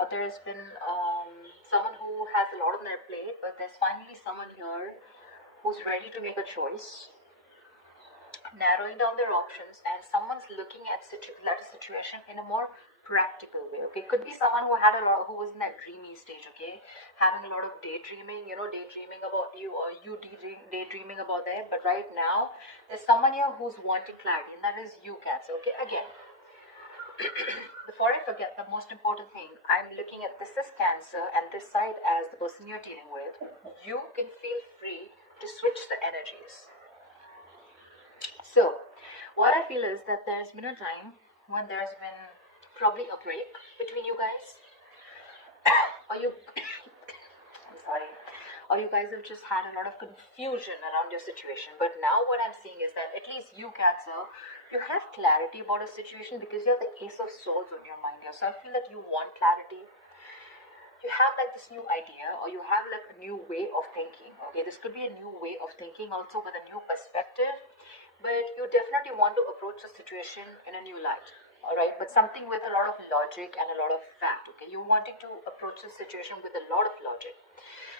or there's been someone who has a lot on their plate, but there's finally someone here who's ready to make a choice, narrowing down their options, and someone's looking at that situation in a more practical way. Okay, could be someone who had a lot, who was in that dreamy stage. Okay, having a lot of daydreaming, daydreaming about you, or you daydreaming about them. But right now, there's someone here who's wanting clarity, and that is you, Cancer. Okay, again, before I forget, the most important thing, I'm looking at this as Cancer and this side as the person you're dealing with. You can feel free to switch the energies. So, what I feel is that there's been a time when there's been probably a break between you guys, or you, I'm sorry, or you guys have just had a lot of confusion around your situation. But now what I'm seeing is that at least you, Cancer, you have clarity about a situation because you have the Ace of Swords on your mind here. So I feel that you want clarity. You have like this new idea, or you have like a new way of thinking. Okay, this could be a new way of thinking also with a new perspective, but you definitely want to approach the situation in a new light. All right, but something with a lot of logic and a lot of fact. Okay, you wanting to approach the situation with a lot of logic.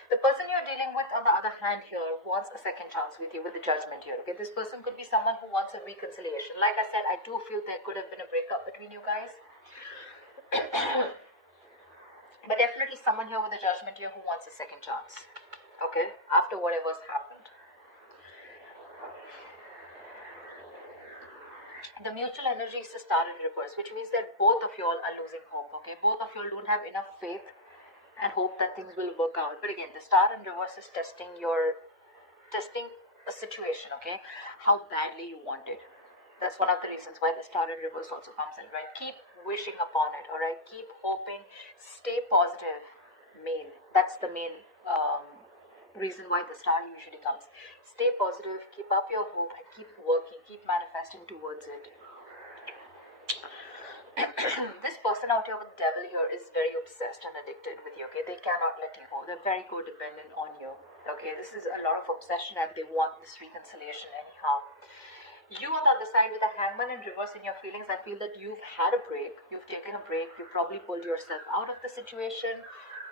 The person you're dealing with, on the other hand, here wants a second chance with you, with the Judgment here. Okay, this person could be someone who wants a reconciliation. Like I said, I do feel there could have been a breakup between you guys. But definitely someone here with a Judgment here who wants a second chance. Okay, after whatever's happened. The mutual energy is the Star in reverse, which means that both of you all are losing hope. Okay, both of you all don't have enough faith and hope that things will work out. But again, the Star in reverse is testing a situation. Okay, how badly you want it. That's one of the reasons why the Star in reverse also comes in, right? Keep wishing upon it, all right? Keep hoping, stay positive. That's the main reason why the star usually comes. Stay positive, keep up your hope, and keep working, keep manifesting towards it. This person out here with the Devil here is very obsessed and addicted with you. Okay, they cannot let you go. They're very codependent on you. Okay, this is a lot of obsession, and they want this reconciliation anyhow. You on the other side with a Hangman in reverse in your feelings, I feel that you've had a break, you've taken a break, you probably pulled yourself out of the situation,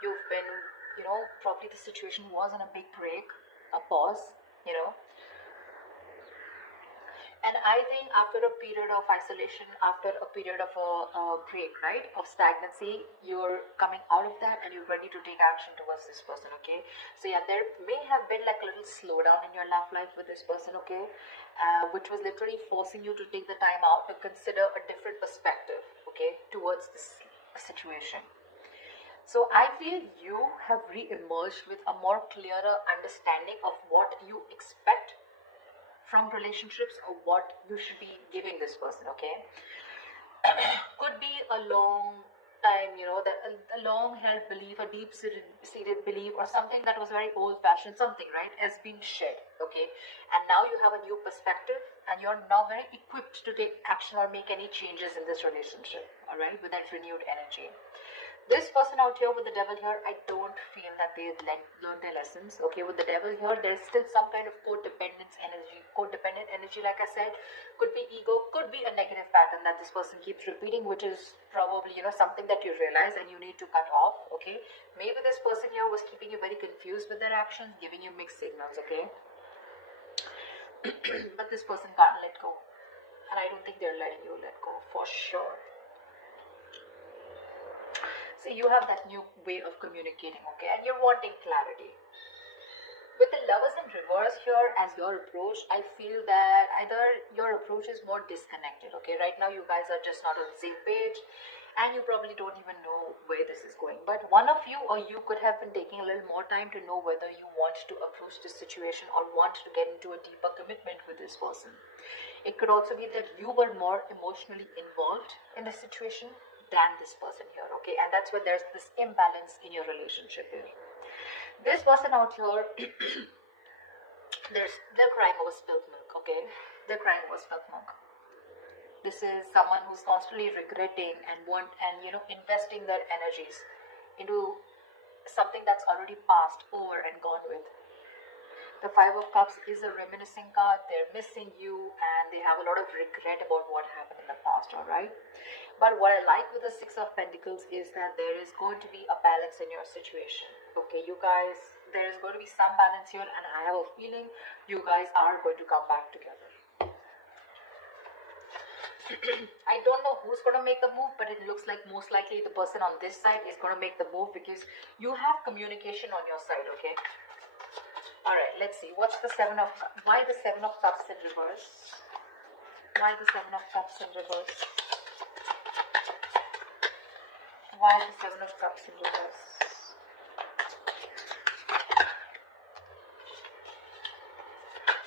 you've been, probably the situation was on a big break, a pause, And I think after a period of isolation, after a period of a break, right, of stagnancy, you're coming out of that and you're ready to take action towards this person, okay? So yeah, there may have been like a little slowdown in your love life with this person, okay? Which was literally forcing you to take the time out to consider a different perspective, okay, towards this situation. So I feel you have re-emerged with a more clearer understanding of what you expect from relationships, or what you should be giving this person, okay? Could be a long time, that a long held belief, a deep seated belief, or something that was very old fashioned, something, right, has been shed, okay? And now you have a new perspective, and you're now very equipped to take action or make any changes in this relationship, all right, with that renewed energy. This person out here with the Devil here, I don't feel that they've learned their lessons. Okay, with the Devil here, there's still some kind of codependent energy, like I said. Could be ego, could be a negative pattern that this person keeps repeating, which is probably, something that you realize and you need to cut off, okay? Maybe this person here was keeping you very confused with their actions, giving you mixed signals, okay? But this person can't let go. And I don't think they're letting you let go, for sure. So you have that new way of communicating, okay, and you're wanting clarity. With the Lovers in reverse here as your approach, I feel that either your approach is more disconnected, okay, right now you guys are just not on the same page, and you probably don't even know where this is going. But one of you, or you, could have been taking a little more time to know whether you want to approach this situation or want to get into a deeper commitment with this person. It could also be that you were more emotionally involved in the situation than this person here, okay? And that's where there's this imbalance in your relationship here. This person out here, they're crying over spilt milk, okay? They're crying over spilt milk. This is someone who's constantly regretting and investing their energies into something that's already passed over and gone with. The Five of Cups is a reminiscing card. They're missing you and they have a lot of regret about what happened in the past, all right? But what I like with the Six of Pentacles is that there is going to be a balance in your situation. Okay, you guys, there is going to be some balance here, and I have a feeling you guys are going to come back together. I don't know who's going to make the move, but it looks like most likely the person on this side is going to make the move because you have communication on your side, okay? Alright, let's see. What's the why the Seven of Cups in reverse? Why the Seven of Cups in reverse? Why the Seven of Cups in reverse?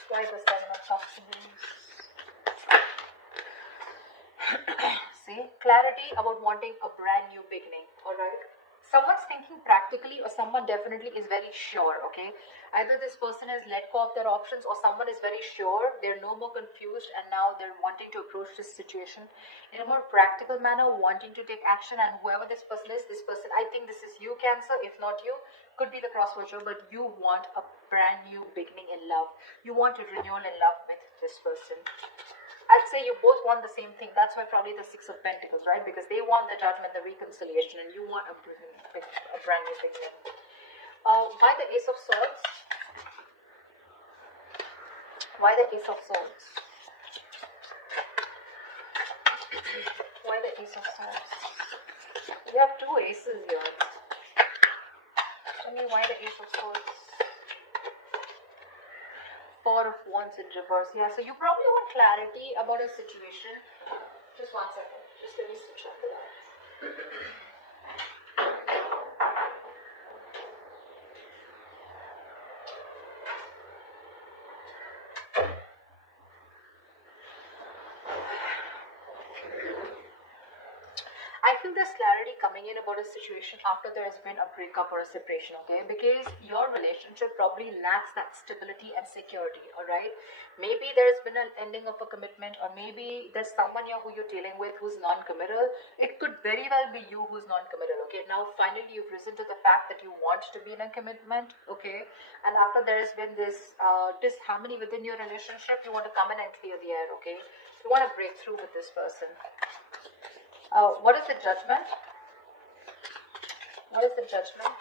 Why the Seven of Cups in reverse? See, clarity about wanting a brand new beginning, alright? Someone's thinking practically or someone definitely is very sure, okay? Either this person has let go of their options or someone is very sure, they're no more confused and now they're wanting to approach this situation in a more practical manner, wanting to take action, and whoever this person is, I think this is you, Cancer, if not you, could be the cross watcher, but you want a brand new beginning in love. You want a renewal in love with this person. I'd say you both want the same thing. That's why probably the Six of Pentacles, right? Because they want the judgment, the reconciliation, and you want a brand new beginning. Why the Ace of Swords? Why the Ace of Swords? Why the Ace of Swords? You have two aces here. Tell me why the Ace of Swords? Four of Wands in reverse. Yeah, so you probably want clarity about a situation. Just one second. Just let me switch up the light. I feel there's clarity coming in about a situation after there has been a breakup or a separation, okay? Because your relationship probably lacks that stability and security, alright? Maybe there's been an ending of a commitment, or maybe there's someone here who you're dealing with who's non-committal. It could very well be you who's non-committal, okay? Now, finally, you've risen to the fact that you want to be in a commitment, okay? And after there's been this disharmony within your relationship, you want to come in and clear the air, okay? You want to break through with this person. What is the Judgment? What is the Judgment?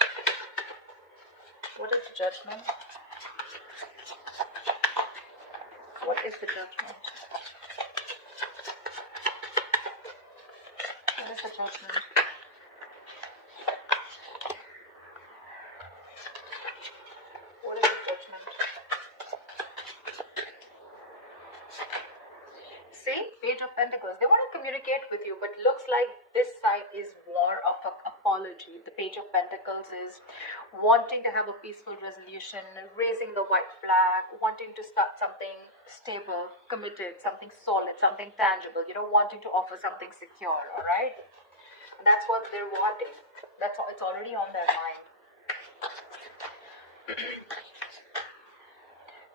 What is the Judgment? What is the Judgment? What is the Judgment? What is the Judgment? See, Page of Pentacles. They want to communicate with you, but looks like this side is more of an apology. The Page of Pentacles is wanting to have a peaceful resolution, raising the white flag, wanting to start something stable, committed, something solid, something tangible, you know, wanting to offer something secure, all right? That's what they're wanting. That's all, it's already on their mind.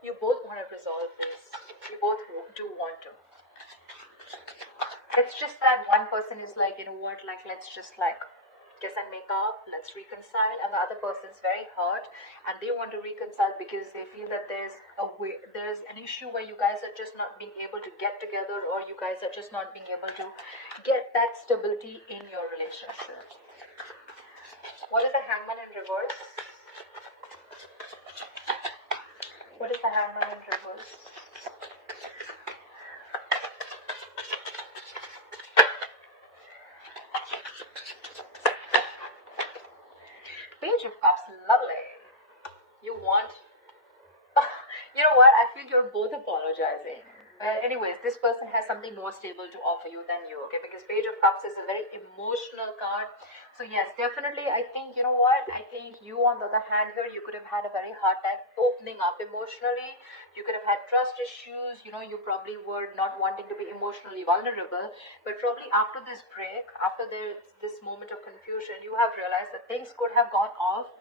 You both want to resolve this. You both do want to. It's just that one person is like, you know what, like, let's just like kiss and make up, let's reconcile, and the other person is very hurt and they want to reconcile because they feel that there's an issue where you guys are just not being able to get together, or you guys are just not being able to get that stability in your relationship. What is the Hangman in reverse? What is the Hangman in reverse? Page of Cups, lovely. You want, you know what, I feel you're both apologizing. Anyways, this person has something more stable to offer you than you, okay? Because Page of Cups is a very emotional card. So yes, definitely, I think, you know what, I think you, on the other hand here, you could have had a very hard time opening up emotionally. You could have had trust issues, you know, you probably were not wanting to be emotionally vulnerable. But probably after this break, after this moment of confusion, you have realized that things could have gone off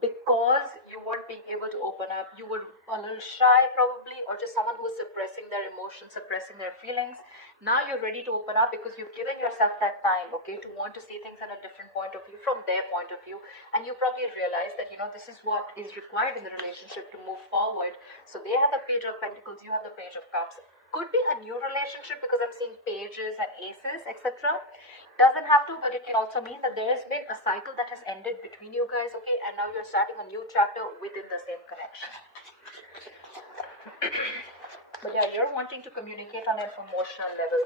because you weren't being able to open up. You were a little shy probably, or just someone who was suppressing their emotions, suppressing their feelings. Now you're ready to open up because you've given yourself that time, okay, to want to see things in a different point of view, from their point of view. And you probably realize that, this is what is required in the relationship to move forward. So they have the Page of Pentacles, you have the Page of Cups. Could be a new relationship because I'm seeing pages and aces, etc. Doesn't have to, but it can also mean that there has been a cycle that has ended between you guys, okay, and now you're starting a new chapter within the same connection. But yeah, you're wanting to communicate on an emotional level.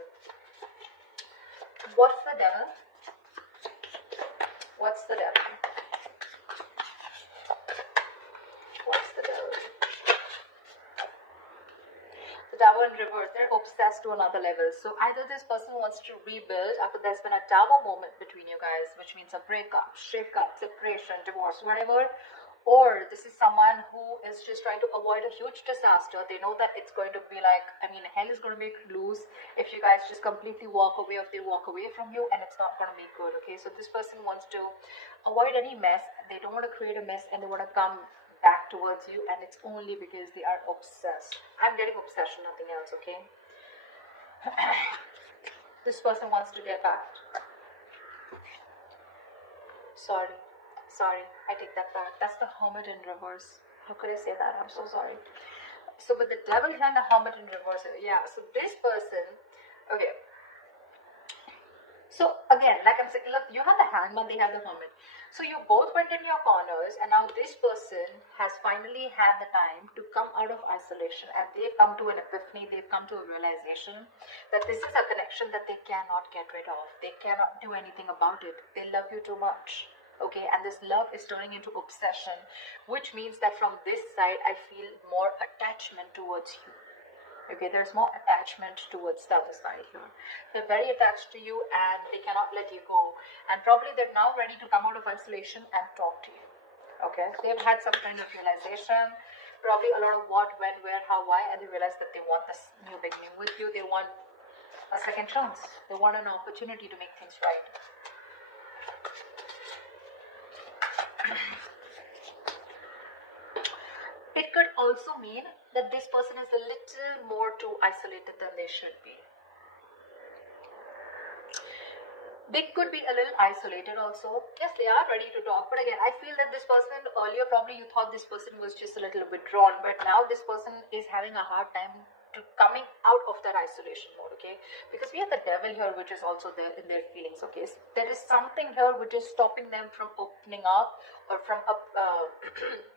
What's the devil? What's the devil? What's the devil? The Tower in reverse, they're obsessed to another level. So either this person wants to rebuild after there's been a Tower moment between you guys, which means a breakup, shake-up, separation, divorce, whatever. Or this is someone who is just trying to avoid a huge disaster. They know that it's going to be like, hell is going to break loose if you guys just completely walk away, if they walk away from you, and it's not going to be good, okay? So this person wants to avoid any mess. They don't want to create a mess, and they want to come back towards you, and it's only because they are obsessed. I'm getting obsession, nothing else, okay? This person wants to get back. Sorry, I take that back. That's the Hermit in reverse. How could I say that? I'm so sorry. So with the Devil here and the Hermit in reverse, yeah, so this person, okay. So again, like I'm saying, look, you have the Hangman, they have the Hermit. So you both went in your corners, and now this person has finally had the time to come out of isolation, and they've come to an epiphany, they've come to a realization that this is a connection that they cannot get rid of. They cannot do anything about it. They love you too much. Okay, and this love is turning into obsession, which means that from this side, I feel more attachment towards you. Okay, there's more attachment towards the other side here. They're very attached to you and they cannot let you go. And probably they're now ready to come out of isolation and talk to you. Okay, they've had some kind of realization, probably a lot of what, when, where, how, why, and they realize that they want this new beginning with you. They want a second chance. They want an opportunity to make things right. It could also mean that this person is a little more too isolated than they should be. They could be a little isolated also. Yes, they are ready to talk. But again, I feel that this person, earlier probably you thought this person was just a little withdrawn. But now this person is having a hard time to coming out of that isolation mode, okay? Because we have the Devil here, which is also there in their feelings, okay? So there is something here which is stopping them from opening up or from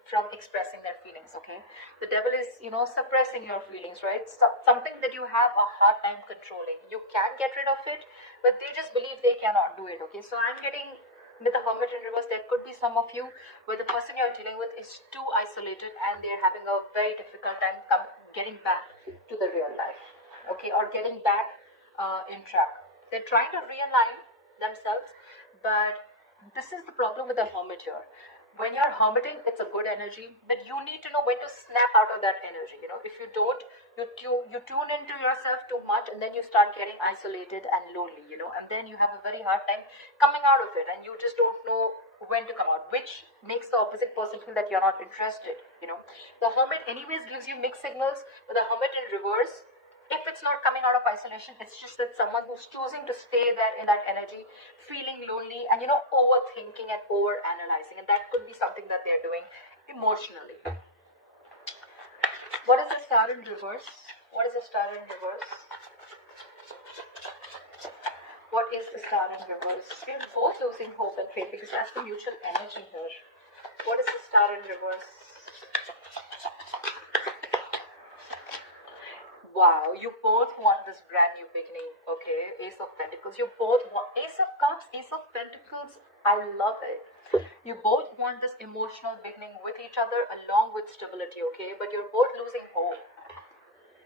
from expressing their feelings, okay? The Devil is, suppressing your feelings, right? Something that you have a hard time controlling. You can get rid of it, but they just believe they cannot do it, okay? So I'm getting, with the Hermit in reverse, there could be some of you where the person you're dealing with is too isolated and they're having a very difficult time getting back to the real life, okay, or getting back in track. They're trying to realign themselves, but this is the problem with the Hermit here. When you're hermiting, it's a good energy, but you need to know when to snap out of that energy. If you don't, you tune into yourself too much, and then you start getting isolated and lonely, and then you have a very hard time coming out of it, and you just don't know when to come out, which makes the opposite person feel that you're not interested. The Hermit anyways gives you mixed signals, but the Hermit in reverse, if it's not coming out of isolation, it's just that someone who's choosing to stay there in that energy, feeling lonely and overthinking and overanalyzing, and that could be something that they're doing emotionally. What is the Star in reverse? What is the Star in reverse? What is the Star in reverse? We're both losing hope and faith because that's the mutual energy here. What is the Star in reverse? Wow, you both want this brand new beginning, okay? Ace of Pentacles. You both want Ace of Cups, Ace of Pentacles. I love it. You both want this emotional beginning with each other along with stability, okay? But you're both losing hope.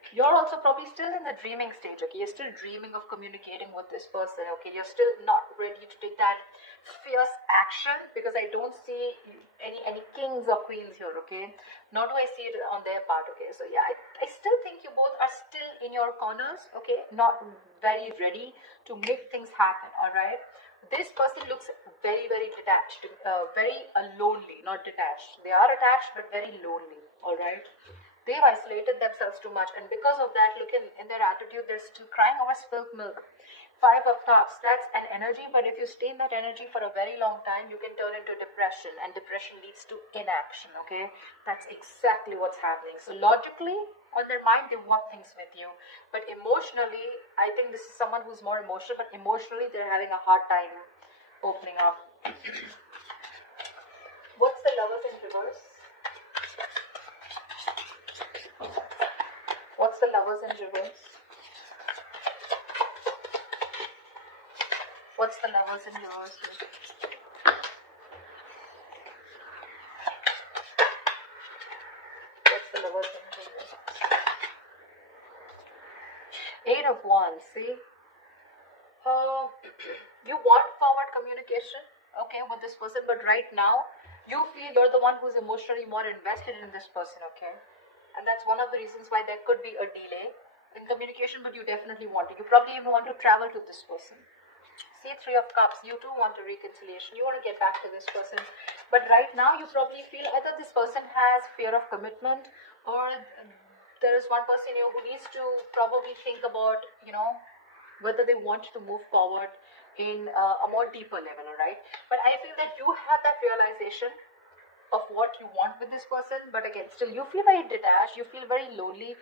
You're also probably still in the dreaming stage, okay? You're still dreaming of communicating with this person, okay? You're still not ready to take that fierce action because I don't see any kings or queens here, okay? Nor do I see it on their part, okay? So yeah, I still think you both are still in your corners, okay? Not very ready to make things happen, all right? This person looks very, very detached, very lonely, not detached. They are attached, but very lonely, all right? they've isolated themselves too much, and because of that, look in their attitude, they're still crying over spilled milk. Five of Cups, that's an energy, but if you stay in that energy for a very long time, you can turn into depression, and depression leads to inaction, okay? That's exactly what's happening. So logically, on their mind, they want things with you, but emotionally, I think this is someone who's more emotional, but emotionally, they're having a hard time opening up. What's the Lovers in reverse? What's the Lovers in reverse? What's the Lovers in reverse? What's the Lovers in reverse? Eight of Wands, see? You want forward communication, okay, with this person, but right now, you feel you're the one who's emotionally more invested in this person, okay? And that's one of the reasons why there could be a delay in communication, but you definitely want it. You probably even want to travel to this person. See, Three of Cups, you too want a reconciliation. You want to get back to this person. But right now, you probably feel either this person has fear of commitment, or there is one person who needs to probably think about, whether they want to move forward in a more deeper level, right? But I feel that you have that realization of what you want with this person, but again, still you feel very detached, you feel very lonely.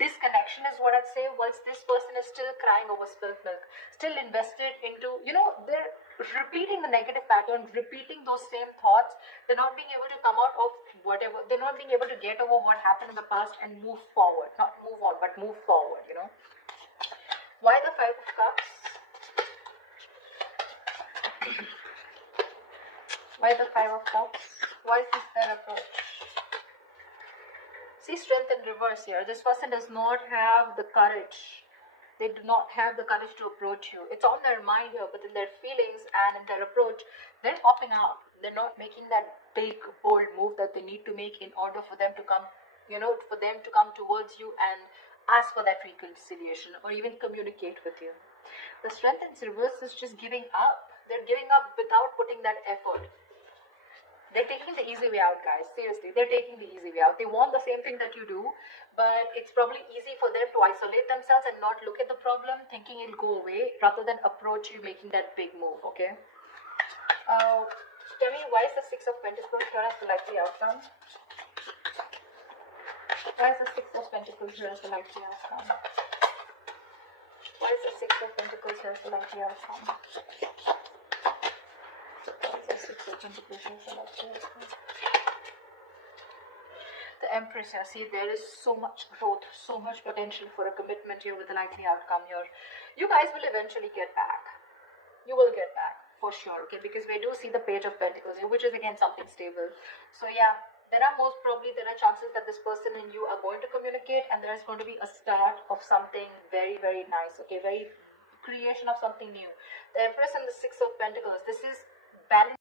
Disconnection is what I'd say, whilst this person is still crying over spilled milk, still invested into, they're repeating the negative pattern, repeating those same thoughts. They're not being able to come out of whatever, they're not being able to get over what happened in the past and move forward, not move on, but move forward, Why the Five of Cups? Why the Five of Cups? Why is this their approach? See, Strength in reverse here. This person does not have the courage. They do not have the courage to approach you. It's on their mind here, but in their feelings and in their approach, they're popping out. They're not making that big, bold move that they need to make in order for them to come, for them to come towards you and ask for that reconciliation or even communicate with you. The Strength in reverse is just giving up. They're giving up without putting that effort. They're taking the easy way out, guys. Seriously, they're taking the easy way out. They want the same thing that you do, but it's probably easy for them to isolate themselves and not look at the problem, thinking it'll go away, rather than approach you making that big move, okay? Tell me, why is the Six of Pentacles here as the likely outcome? Why is the Six of Pentacles here as the likely outcome? Why is the Six of Pentacles here as the likely outcome? The Empress here, see, there is so much growth, so much potential for a commitment here with a likely outcome here. You guys will eventually get back. You will get back, for sure, okay, because we do see the Page of Pentacles here, which is again something stable. So yeah, there are chances that this person and you are going to communicate, and there is going to be a start of something very, very nice, okay, very creation of something new. The Empress and the Six of Pentacles, this is balance.